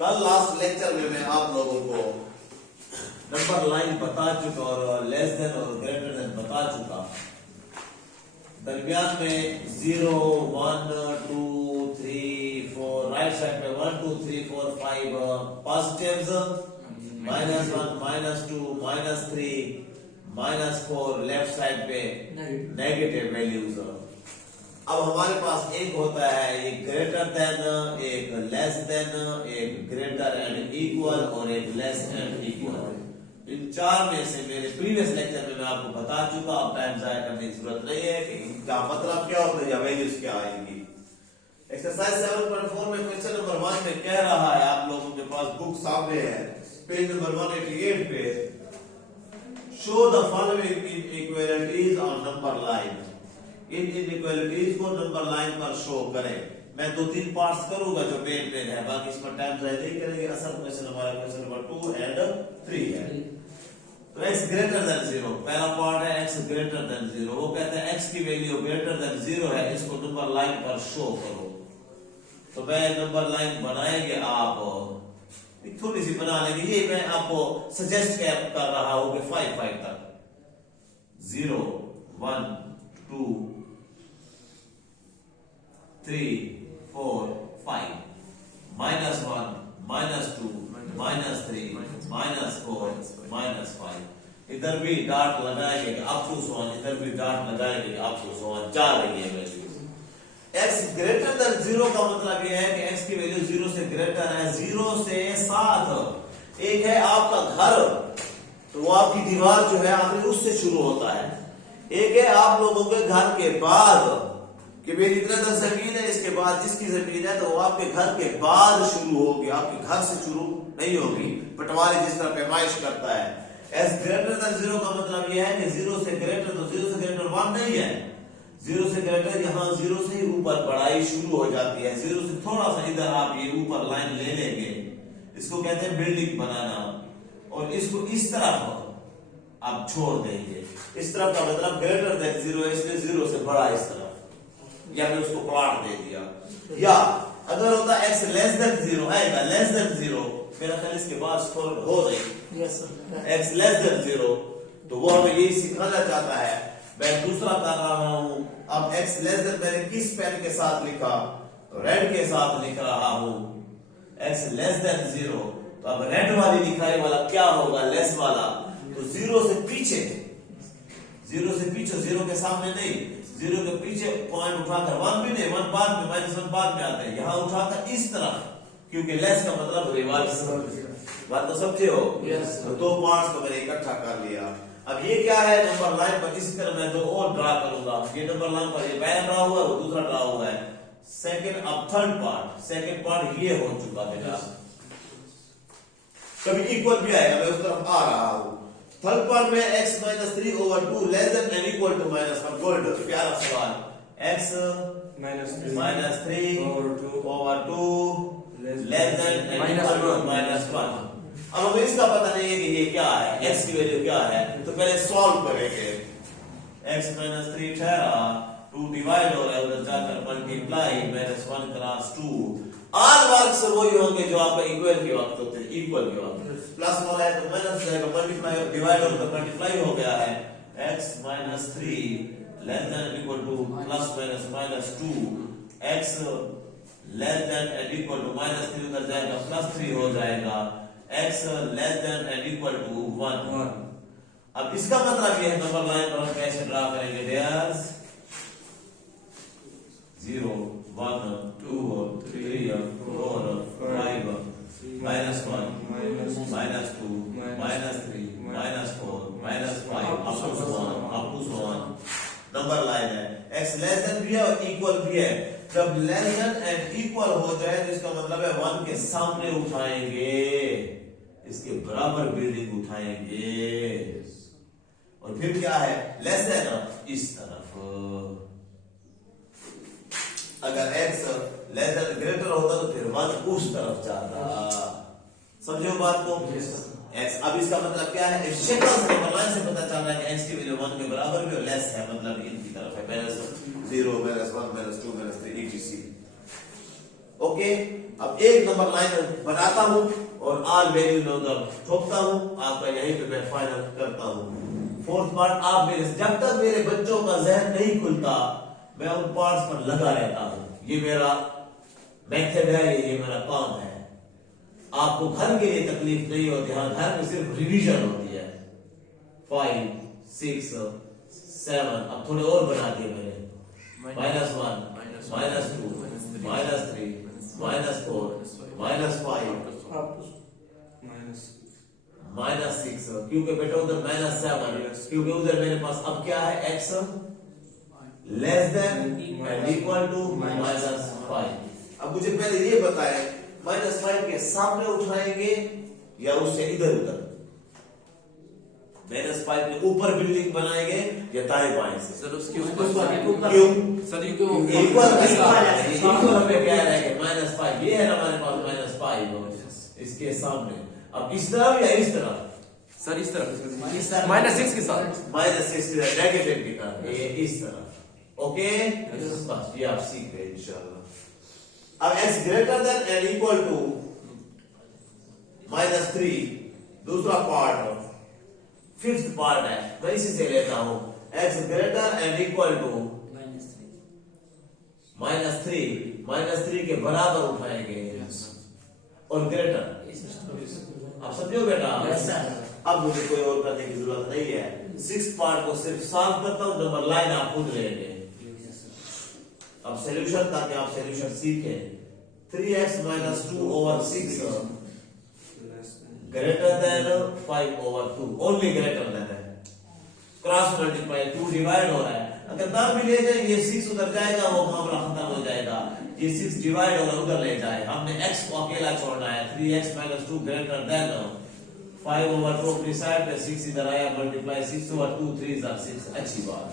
कल last lecture में मैं आप लोगों को नंबर लाइन बता चुका और लेस देन और ग्रेटर देन बता चुका। दरमियान में 0 1 2 3 4 राइट साइड में 1 2 3 4 5 पॉजिटिव्स, -1 -2 -3 -4 लेफ्ट साइड पे नेगेटिव वैल्यूज। अब हमारे पास एक होता है एक ग्रेटर देन, एक लेस देन, एक ग्रेटर एंड इक्वल और एक लेस एंड इक्वल। इन चार में से मेरे प्रीवियस लेक्चर में मैं आपको बता चुका, अब टाइम जाया करने की जरूरत नहीं है कि इनका मतलब क्या होता है या वैल्यूज क्या आएंगी। एक्सरसाइज 7.4 में क्वेश्चन नंबर 1 में कह रहा है, आप लोगों के पास बुक सामने है, पेज नंबर 188 पे, show the following inequalities on number line. In inequalities को नंबर लाइन पर शो करें। मैं 2-3 पार्ट्स करूंगा जो मेन है, बाकी इसमें टाइम जाया नहीं करेंगे। असल क्वेश्चन हमारा क्वेश्चन नंबर 2 एंड 3 है। तो x ग्रेटर देन 0 पहला पार्ट है, x ग्रेटर देन 0। वो कहते हैं x की वैल्यू ग्रेटर देन 0 है, इसको नंबर लाइन पर शो करो। तो मैं नंबर लाइन बनाएंगे, आप थोड़ी सी बना लेंगे। ये मैं आपको सजेस्ट कर रहा हूं कि 5 तक 0 1 2 3 4 5 -1 -2 -3 -4 -5। इधर भी डॉट लगाएंगे अप टू 1, इधर भी डॉट लगाएंगे अप टू 1। जा रही है वैल्यू। x ग्रेटर देन 0 का मतलब यह है कि x की वैल्यू 0 से ग्रेटर है। 0 से 7 एक है आपका घर, तो वो आपकी दीवार जो है आखिर उससे शुरू होता है। एक है आप लोगों के घर के बाद कि मेरी इतना तक जमीन है, इसके बाद जिसकी जमीन है तो वो आपके घर के बाद शुरू होगी, आपके घर से शुरू नहीं होगी। पटवारी जिस तरह पैमाइश करता है। एस ग्रेटर देन 0 का मतलब यह है कि 0 से ग्रेटर, तो 0 से ग्रेटर 1 नहीं है। 0 से ग्रेटर यहाँ 0 से ही ऊपर बढ़ाई शुरू हो जाती है। 0 से थोड़ा सा इधर आप ये ऊपर लाइन ले लेंगे, इसको कहते हैं बिल्डिंग बनाना, और इसको इस तरफ आप छोड़ देंगे। इस तरफ का मतलब ग्रेटर देन 0 है, इसलिए 0 से बड़ा इस तरफ, या मैं उसको प्लॉट दे दिया। या अगर होता x लेस देन 0 आएगा, लेस देन 0 मेरा ख्याल इसके बाद स्कोर हो रही x लेस देन 0, तो वो हमें यही सिखाना चाहता है। मैं दूसरा कर रहा हूं। अब x लेस देन मैंने किस पेन के साथ लिखा, रेड के साथ लिख रहा हूं। x लेस देन 0, तो अब रेड वाली लिखाई वाला क्या होगा, लेस वाला, तो 0 से पीछे, 0 के सामने नहीं, 0 के पीछे पॉइंट उठाकर 1 भी नहीं, 1 बाद में, -1 बाद में आता है, यहां उठाकर इस तरफ, क्योंकि लेस का मतलब रिवर्स। बात तो समझे हो? तो 2 पार्ट्स को मैंने इकट्ठा कर लिया। अब ये क्या है, नंबर लाइन पर इसी तरह मैं 2 और ड्रा करूंगा। ये नंबर लाइन पर ये पहला ड्रा हुआ है, वो दूसरा ड्रा हुआ है। सेकंड, अब सेकंड पार्ट ये हो चुका मेरा। कभी इक्वल भी आएगा, मैं उस तरफ आ रहा हूं। थर्ड पार्ट में x -3/2 less than and equal to -1। Good, प्यारा सवाल। x -3/2 less than and equal to -1। अब हमें इसका पता नहीं है कि ये क्या है, x की वैल्यू क्या है, तो पहले सॉल्व करेंगे। x -3 ठहरा, 2 डिवाइड हो रहा है, उधर जाकर मल्टीप्लाई, -1 क्रॉस 2। ऑल वर्क्स वही होंगे जो आपका इक्वल के वक्त होते हैं, इक्वल के वक्त। प्लस वाला है तो माइनस जाएगा, मल्टीप्लाई डिवाइड होकर मल्टीप्लाई हो गया है। x -3 less than equal to +-2, x less than and equal to -3 उधर जाएगा, +3 हो जाएगा, x less than and equal to 1। अब इसका मतलब ये है, नंबर लाइन पर हम कैसे ड्रा करेंगे dears, 0 1 2 3 4 5 -1 -2 -3 -4 -5 up to 1 number line है। x लेस देन भी है और इक्वल भी है। जब लेस देन एंड इक्वल हो जाए तो इसका मतलब है 1 के सामने उठाएंगे, इसके बराबर बिल्डिंग उठाएंगे, और फिर क्या है, लेस देन इस तरफ। अगर x लेस देन ग्रेटर होता तो फिर 1 उस तरफ जाता। समझो बात को? x, अब इसका मतलब क्या है, इस शक्ल से नंबर लाइन से पता चल रहा है कि x की वैल्यू 1 के बराबर भी और लेस है, मतलब इनकी तरफ है, -0 -1 -2 -3 etc। ओके, अब एक नंबर लाइन बनाता हूं और आल वैल्यू उधर ठोकता हूं, आपका यहीं पे मैं फाइनल करता हूं। फोर्थ पार्ट आप मेरे, जब तक मेरे बच्चों का जहन नहीं खुलता मैं उन पार्ट्स पर लगा रहता हूं। ये मेरा मेथड है, ये मेरा काम है। आपको घर के लिए तकलीफ नहीं होती, हाँ घर में सिर्फ रिवीजन होती है। 5 6 7, अब थोड़े और बना दिए मैंने, -1 -2 -3 -4 -5 -6, क्योंकि बेटा उधर -7, क्योंकि उधर मेरे पास अब क्या है, x less than and equal to -5। अब मुझे पहले ये बताएं, -5 के सामने उठाएंगे या उससे इधर उधर? -5 के ऊपर बिल्डिंग बनाएंगे या दाएं बाएं से? सर उसके ऊपर क्यों? सर ये इक्वल हमें क्या रहेगा, -5, ये है ना हमारे पास -5 इसके सामने। अब इस तरफ या इस तरफ? सर इस तरफ -6 के साथ, -6 नेगेटिव की तरफ, ये इस तरफ। ओके, बस ये आप सीख गए इंशाल्लाह। अब x greater than and equal to -3, दूसरा पार्ट, फिफ्थ पार्ट है, मैं इसी से लेता हूं। x greater and equal to -3 के बराबर उठाएंगे और ग्रेटर, आप समझो बेटा। अब मुझे कोई और करने की जरूरत नहीं है, 6 पार्ट को सिर्फ सॉल्व करता हूं, नंबर लाइन आप खुद लेंगे। अब सॉल्यूशन, ताकि आप सॉल्यूशन सीखें। 3x - 2/6 greater than 5/2, only greater than है। क्रॉस मल्टीप्लाई, 2 डिवाइड हो रहा है, अगर ना भी ले जाए ये 6 उधर जाएगा, वो मामला खत्म हो जाएगा। ये 6 डिवाइड होकर उधर ले जाए, हमने x को अकेला छोड़ना है। 3x - 2 ग्रेटर देन 5/2 अपनी साइड पे, 6 इधर आया, मल्टीप्लाई 6/2, 3 = 6। अच्छी बात,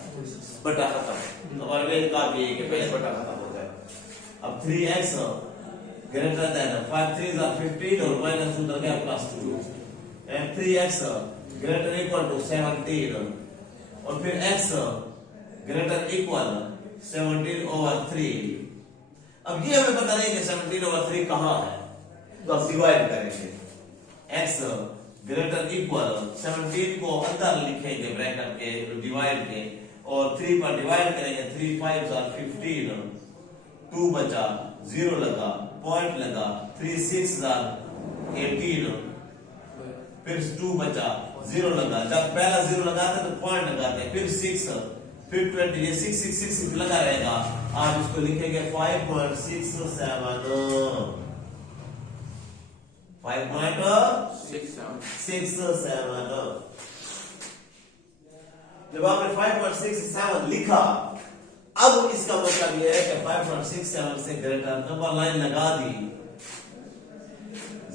बटा खत्म। हमारे वेद का भी है कि पहले बटा खत्म हो जाए। अब 3x ग्रेटर देन 5 3 = 15 और -2 उधर गया +2, and 3x greater equal to 17, और फिर x ग्रेटर इक्वल 17/3। अब ये हमें पता नहीं कि 17/3 कहां है, तो अब डिवाइड करेंगे। x ग्रेटर इक्वल 17 को अंदर लिखेंगे ब्रैकेट के, डिवाइड के, और 3 पर डिवाइड करेंगे। 3 5 = 15, 2 बचा, 0 लगा, पॉइंट लगा, 3 6 = 18, फिर 2 बचा, 0 लगा। जब पहला 0 लगाते तो पॉइंट लगाते, फिर 6, फिर 20, ये 6 6 6 लगा रहेगा। आप इसको लिखेंगे 5.67, 5.67। जब आपने 5.67 लिखा, अब इसका मतलब यह है कि 5.67 से ग्रेटर, नंबर लाइन लगा दी।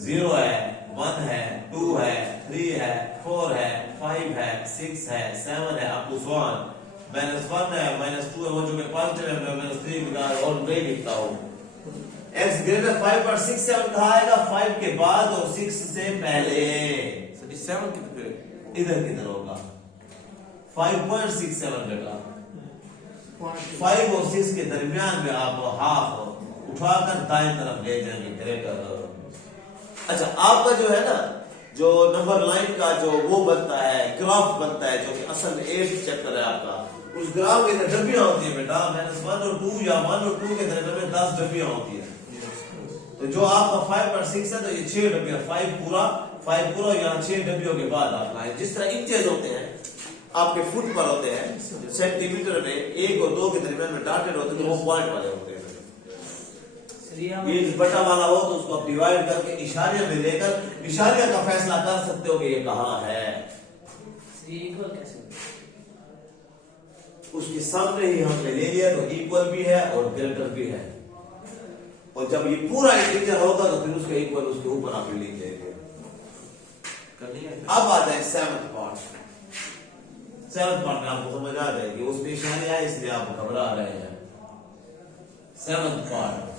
0 है, 1 है, 2 है, 3 है, 4 है, 5 है, 6 है, 7 है, अप टू 1 -1 है, -2 है, वो जो मैं पॉजिटिव है, मैं -3 लिखा और नहीं लिखता हूं। x ग्रेटर 5.67 कहा आएगा, 5 के बाद और 6 से पहले। सर 7 किधर इधर होगा 5.67 बेटा। 5 और 6 के दरमियान में आप हाफ उठाकर दाएं तरफ ले जाएंगे, ग्रेटर। अच्छा, आपका जो है ना, जो नंबर लाइन का जो वो बनता है, ग्राफ बनता है, जो कि असल में 8th चैप्टर है आपका, उस ग्राफ के डब्बियां होती है बेटा, -1 और 2 या 1 और 2 के दरमियान में 10 डब्बियां होती है। तो जो आपका 5.6 है, तो ये 6 डब्बियां, 5 पूरा यहाँ 6 डब्बियों के बाद आप लाए। जिस तरह इंचेस होते हैं आपके फुट पर होते हैं, सेंटीमीटर में 1 और 2 के दरमियान में डॉटेड होते हैं, तो वो पॉइंट वाले होते हैं। ये बटा वाला हो तो उसको आप डिवाइड करके इशारे में लेकर इशारे का फैसला कर सकते हो कि ये कहां है। उसके सामने ही हमने ले लिया, तो इक्वल भी है और ग्रेटर भी है। और जब ये पूरा इंटीजर होगा तो फिर उसके इक्वल उसके ऊपर आप लिख देंगे। अब आ जाए 7th पार्ट। 7th पार्ट में आपको समझ आ जाएगी, उसमें इशारे आए इसलिए आप घबरा रहे हैं। 7th पार्ट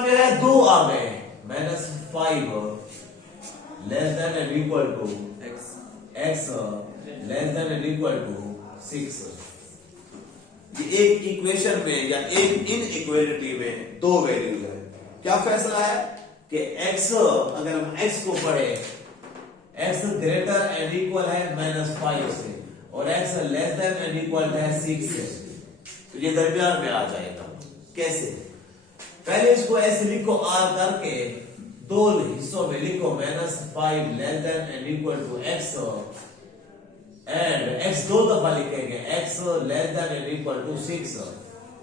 में है 2 आ गए, -5 less than and equal to x less than and equal to 6। ये एक इक्वेशन में या एक इनइक्वालिटी में दो वैल्यूज है, क्या फैसला है कि x, अगर हम x को पढ़े, x ग्रेटर एंड इक्वल है -5 से और x less than and equal है 6 से, तो ये दरमियान में आ जाएगा। कैसे? पहले इसको ऐसे लिखो, r करके दो हिस्सों में लिखो, -5 less than and equal to x and x दो दफा लिखेंगे, x less than and equal to 6।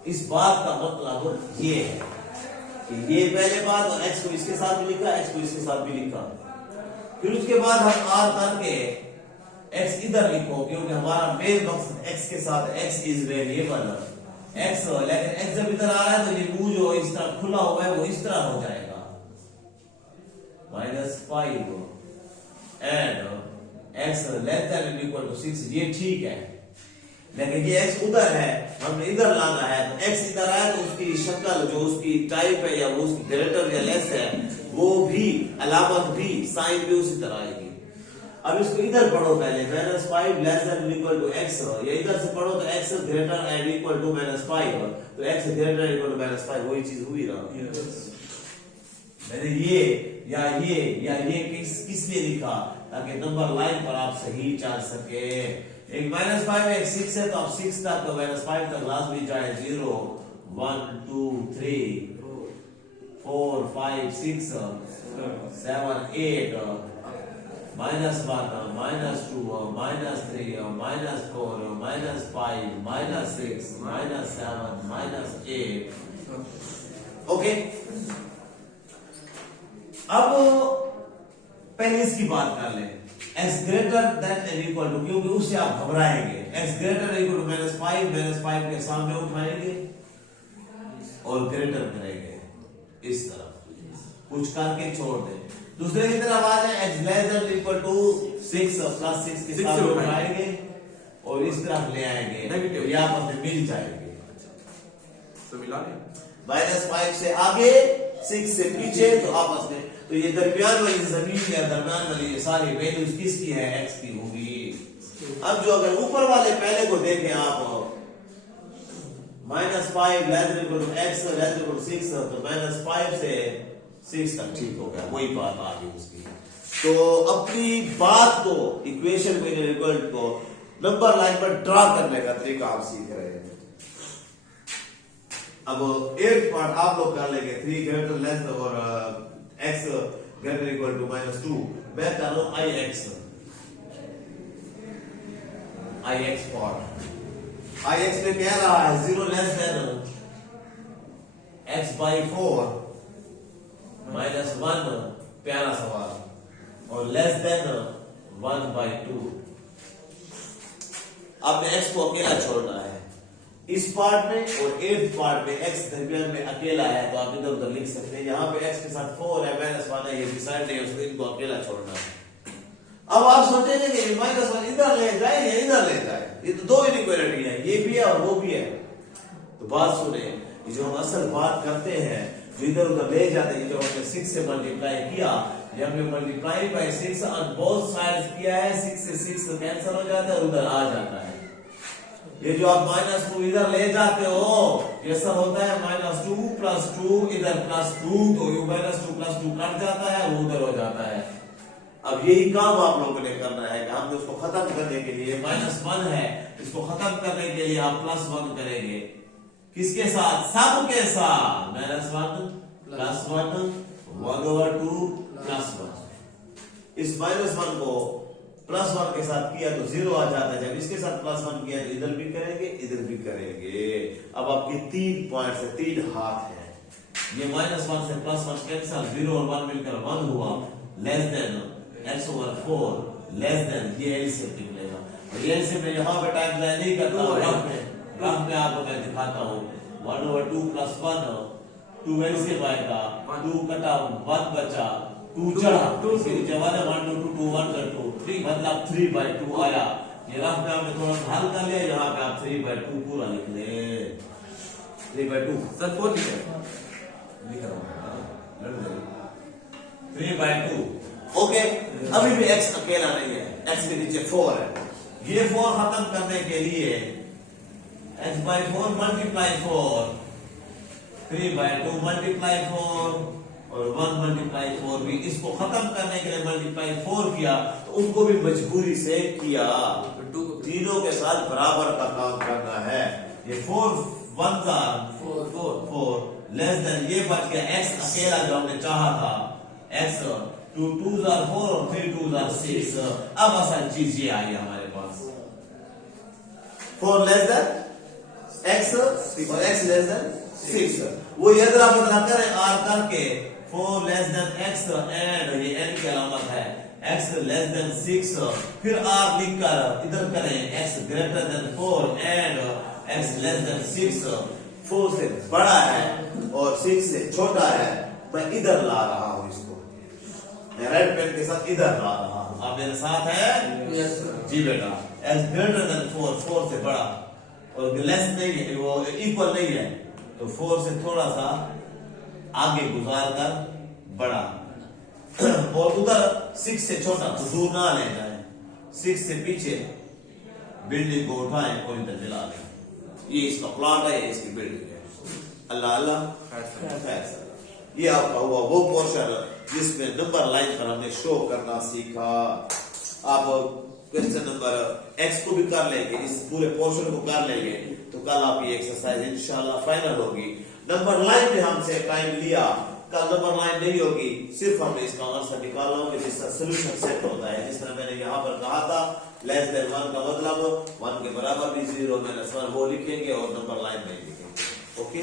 इस बात का मतलब ये है कि ये पहले बात, और x को इसके साथ भी लिखा, x को इसके साथ भी लिखा। फिर उसके बाद हम r करके x इधर लिखो, क्योंकि हमारा मेन मकसद x के साथ x इज वेरिएबल x, लेकिन x जब इधर आ रहा है तो ये मुंह जो इस तरह खुला हुआ है वो इस तरह हो जाएगा, -5 and x less than equal to 6। ये ठीक है, लेकिन ये x उधर है, हमने इधर लाना है, तो x इधर आया तो उसकी शक्ल जो उसकी टाइप है या वो उसकी ग्रेटर या लेस है, वो भी अलामत भी साइन भी उसी तरह आएगी। अब इसको इधर पढ़ो पहले, -5 less than equal to x, या इधर से पढ़ो तो x greater and equal to -5, तो x ग्रेटर इक्वल टू -5, वही चीज हुई ना। मैंने ये या ये किस लिए लिखा, ताकि नंबर लाइन पर आप सही चल सके। एक -5 है, एक 6 है, तो आप 6 तक तो -5 तक लाजमी जाए, 0 1 2 3 4 5 6 7 8 -1 -2 -3 -4 -5 -6 -7 -8। ओके, अब पहले इसकी बात कर ले, x greater than and equal to, क्योंकि उससे आप घबराएंगे, x ग्रेटर इक्वल टू -5 के सामने उठाएंगे और ग्रेटर करेंगे, इस तरफ कुछ करके छोड़ दें। दूसरे की तरफ आ जाए, x less than equal to 6 plus 6 के सामने उठाएंगे और इस तरफ ले आएंगे, ये आपस में मिल जाएंगे। तो मिला -5 से आगे 6 से पीछे, तो आपस में, तो ये दरमियान वाली जमीन या दरमियान वाली ये सारी वैल्यूज किसकी है, x की होगी। अब जो अगर ऊपर वाले पहले को देखें आप, -5 less than equal to x less than equal to 6, तो -5 से 6 तक ठीक हो गया, वही बात आ गई उसकी। तो अपनी बात को, इक्वेशन में रिजल्ट को नंबर लाइन पर ड्रा करने का तरीका आप सीख रहे हैं। अब 8th पार्ट आप लोग कर लेंगे, 3 ग्रेटर लेस और x ग्रेटर इक्वल टू -2। मैं कर रहा हूं ix पार्ट। ix में कह रहा है 0 लेस देन x by 4 -1, प्यारा सवाल, और लेस देन 1 by 2। आपने x को अकेला छोड़ना है इस पार्ट में, और 8th पार्ट में x दरमियान में अकेला है, तो आप इधर उधर लिख सकते हैं। यहाँ पे x के साथ 4 है, -1 है, ये डिसाइड नहीं है, उसको इनको अकेला छोड़ना है। अब आप सोचेंगे कि -1 इधर ले जाए या इधर ले जाए, ये तो दो इनइक्वालिटी है, ये भी है और वो भी है। तो बात सुने, ये जो हम असल बात करते हैं, जो इधर उधर ले जाते हैं, जो हमने 6 से मल्टीप्लाई किया, ये हमने multiply by 6 on both sides किया है, 6 से 6 कैंसिल हो जाता है और उधर आ जाता है। ये जो आप -2 इधर ले जाते हो, ये सब होता है -2 + 2 इधर +2, तो ये -2 + 2 कट जाता है, वो उधर हो जाता है। अब यही काम आप लोगों ने करना है कि हमने उसको खत्म करने के लिए, -1 है, इसको खत्म करने के लिए आप +1 करेंगे, किसके साथ, सब के साथ, -1 +1 1/2 +1। इस -1 को +1 के साथ किया तो 0 आ जाता है, जब इसके साथ +1 किया तो इधर भी करेंगे, इधर भी करेंगे। अब आपके 3 पॉइंट से 3 हाथ है, ये -1 से +1 कैंसिल, 0 और 1 मिलकर 1 हुआ, less than x/4 less than, ये एलसीएम निकलेगा। और एलसीएम में यहाँ पे टाइम जाए नहीं करता, रफ में आपको मैं दिखाता हूँ, 1/2 + 1 2 एलसीएम आएगा, 2 कटा 1 बचा, 2 चढ़ा, 2 से नीचे 1 1 2 2 1 2 3, मतलब 3/2 आया। ये रफ में आपने थोड़ा हल कर लिया, यहाँ पे आप 3/2 पूरा लिख ले, 3/2 सर 4 लिख रहा हूँ, 3/2। ओके, अभी भी x अकेला नहीं है, x के नीचे 4 है। ये 4 खत्म करने के लिए x by 4 multiply 4, 3 by 2 multiply 4 और 1 multiply 4 भी इसको खत्म करने के लिए multiply 4 किया तो उनको भी मजबूरी से किया। तीनों के साथ बराबर का काम करना है। ये 4 1s are 4 लेस देन ये बच गया x अकेला जो हमने चाहा था x 2 2s are 4 और 3 2s are 6। अब असल चीज ये आई हमारे पास 4 लेस देन x और x लेस देन 6। वो यदरा बदला करें r करके 4 लेस देन x एंड ये n की अलामत है x लेस देन 6 फिर r लिखकर इधर करें x greater then 4 and x less then 6। 4 से बड़ा है और 6 से छोटा है। मैं इधर ला रहा हूं इसको, मैं रेड पेन के साथ इधर ला रहा हूं। आप मेरे साथ है? Yes, sir. जी बेटा। x ग्रेटर देन 4 से बड़ा और लेस नहीं है, वो इक्वल नहीं है तो 4 से थोड़ा सा आगे गुजार कर बड़ा और उधर 6 से छोटा तो दूर ना ले जाए, 6 से पीछे बिल्डिंग को उठाएं और इधर मिला लें। ये इसका प्लॉट है, ये इसकी बिल्डिंग है। अल्लाह अल्लाह खैर। ये आपका हुआ वो पोर्शन जिसमें नंबर लाइन पर हमने शो करना सीखा। आप क्वेश्चन नंबर x को भी कर लेंगे, इस पूरे पोर्शन को कर लेंगे तो कल आप ये एक्सरसाइज इंशाल्लाह फाइनल होगी। नंबर लाइन में हमसे टाइम लिया, कल नंबर लाइन नहीं होगी, सिर्फ हमने इसका आंसर निकालना होगा जिसका सोल्यूशन सेट होता है। जिस तरह मैंने यहाँ पर कहा था लेस देन 1 का मतलब 1 के बराबर भी 0 -1 वो लिखेंगे और नंबर लाइन नहीं लिखेंगे। ओके।